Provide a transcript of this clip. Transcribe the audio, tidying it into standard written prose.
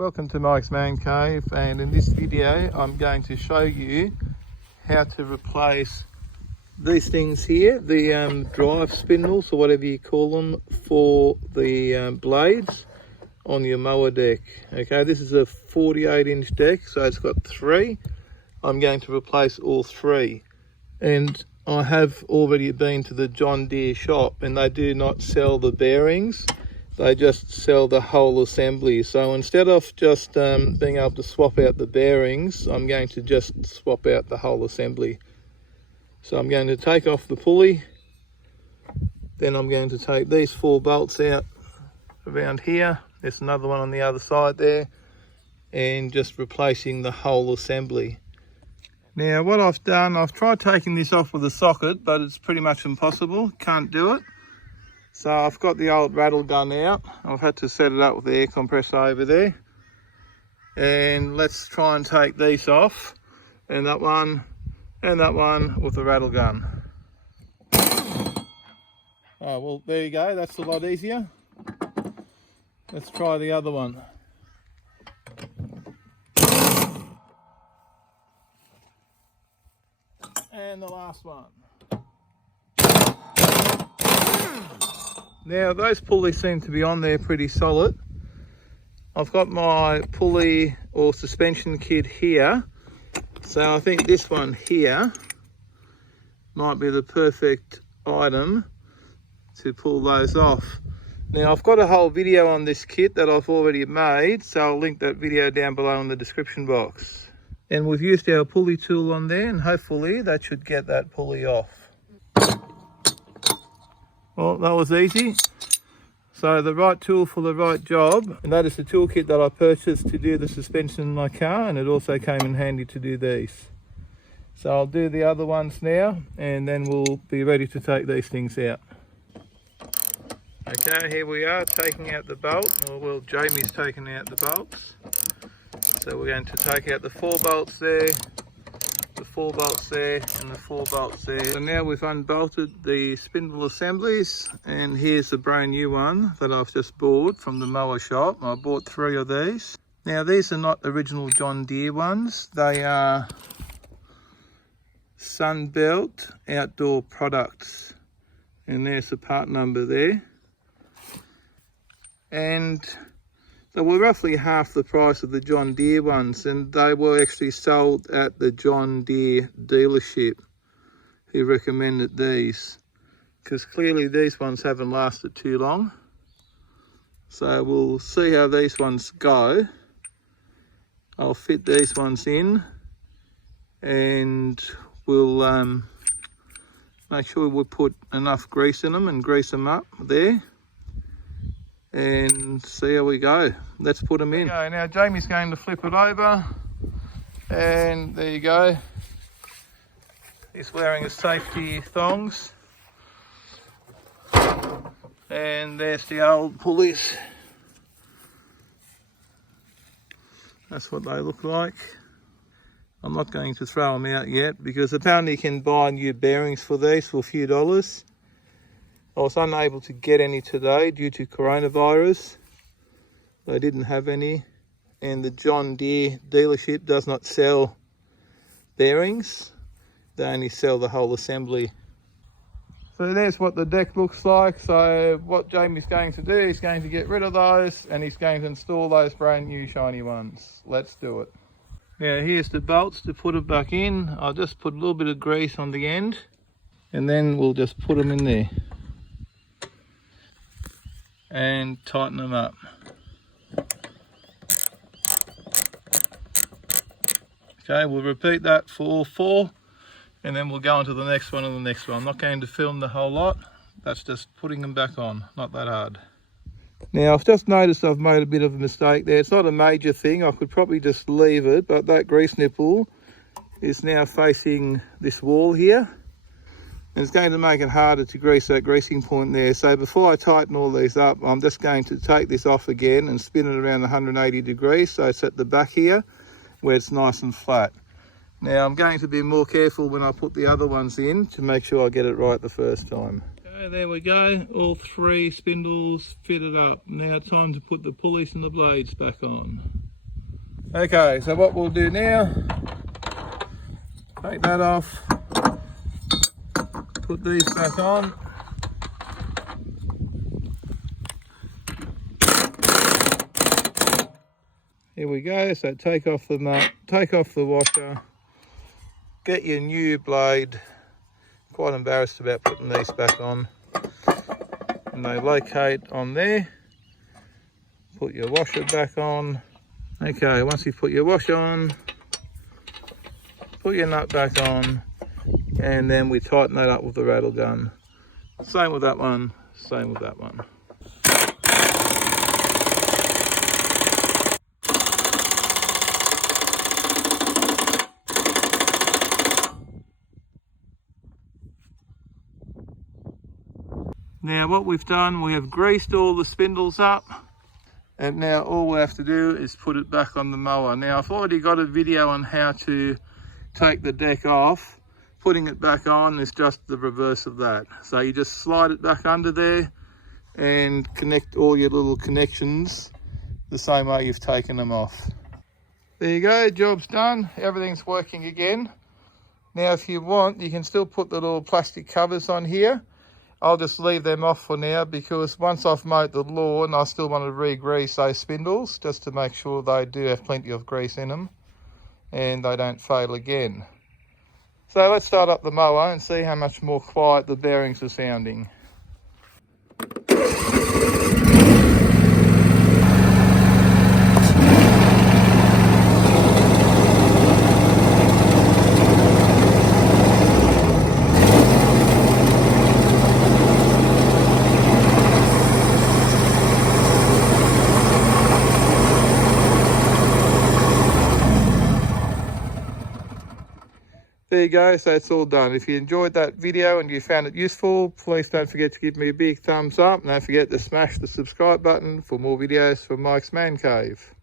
Welcome to Mike's Man Cave, and in this video I'm going to show you how to replace these things here, the drive spindles or whatever you call them, for the blades on your mower deck. Okay, this is a 48-inch deck, so it's got three. I'm going to replace all three, and I have already been to the John Deere shop, and they do not sell the bearings. They just sell the whole assembly. So instead of just being able to swap out the bearings, I'm going to just swap out the whole assembly. So I'm going to take off the pulley, then I'm going to take these 4 bolts out around here. There's another one on the other side there, and just replacing the whole assembly. Now what I've done, I've tried taking this off with a socket, but it's pretty much impossible, can't do it. So I've got the old rattle gun out. I've had to set it up with the air compressor over there. And let's try and take these off, and that one with the rattle gun. Oh, well, there you go, that's a lot easier. Let's try the other one. And the last one. Now those pulleys seem to be on there pretty solid. I've got my pulley or suspension kit here, so I think this one here might be the perfect item to pull those off. Now I've got a whole video on this kit that I've already made, so I'll link that video down below in the description box. And we've used our pulley tool on there, and hopefully that should get that pulley off. Well, that was easy. So the right tool for the right job, and that is the toolkit that I purchased to do the suspension in my car, and it also came in handy to do these. So I'll do the other ones now, and then we'll be ready to take these things out. Okay, here we are taking out the bolt, or well, Jamie's taking out the bolts. So we're going to take out the 4 bolts there, the 4 bolts there, and the 4 bolts there. So now we've unbolted the spindle assemblies, and here's the brand new one that I've just bought from the mower shop. I bought 3 of these. Now these are not original John Deere ones. They are Sunbelt Outdoor Products, and there's the part number there. And they were roughly half the price of the John Deere ones, and they were actually sold at the John Deere dealership who recommended these, because clearly these ones haven't lasted too long. So we'll see how these ones go. I'll fit these ones in, and we'll make sure we put enough grease in them and grease them up there, and see how we go. Let's put them in. Okay, now Jamie's going to flip it over, and there you go. He's wearing his safety thongs, and there's the old pulleys. That's what they look like. I'm not going to throw them out yet, because apparently you can buy new bearings for these for a few dollars. I was unable to get any today due to coronavirus. They didn't have any, and the John Deere dealership does not sell bearings. They only sell the whole assembly. So there's what the deck looks like. So what Jamie's going to do, he's going to get rid of those, and he's going to install those brand new shiny ones. Let's do it. Now here's the bolts to put it back in. I'll just put a little bit of grease on the end, and then we'll just put them in there and tighten them up. Okay, we'll repeat that for all 4, and then we'll go on to the next one and the next one. I'm not going to film the whole lot. That's just putting them back on, not that hard. Now I've just noticed I've made a bit of a mistake there. It's not a major thing, I could probably just leave it, but that grease nipple is now facing this wall here, and it's going to make it harder to grease that greasing point there. So before I tighten all these up, I'm just going to take this off again and spin it around 180 degrees, so it's at the back here where it's nice and flat. Now I'm going to be more careful when I put the other ones in to make sure I get it right the first time. Okay, there we go, all 3 spindles fitted up. Now time to put the pulleys and the blades back on. Okay, so what we'll do now, take that off, put these back on. Here we go, so take off the nut, take off the washer, get your new blade. Quite embarrassed about putting these back on. And they locate on there. Put your washer back on. Okay, once you put your washer on, put your nut back on, and then we tighten that up with the rattle gun. Same with that one, same with that one. Now what we've done, we have greased all the spindles up, and now all we have to do is put it back on the mower. Now I've already got a video on how to take the deck off. Putting it back on is just the reverse of that. So you just slide it back under there and connect all your little connections the same way you've taken them off. There you go, job's done. Everything's working again. Now if you want, you can still put the little plastic covers on here. I'll just leave them off for now because once I've mowed the lawn, I still want to re-grease those spindles just to make sure they do have plenty of grease in them and they don't fail again. So let's start up the mower and see how much more quiet the bearings are sounding. There you go, so it's all done. If you enjoyed that video and you found it useful, please don't forget to give me a big thumbs up. And don't forget to smash the subscribe button for more videos from Mike's Man Cave.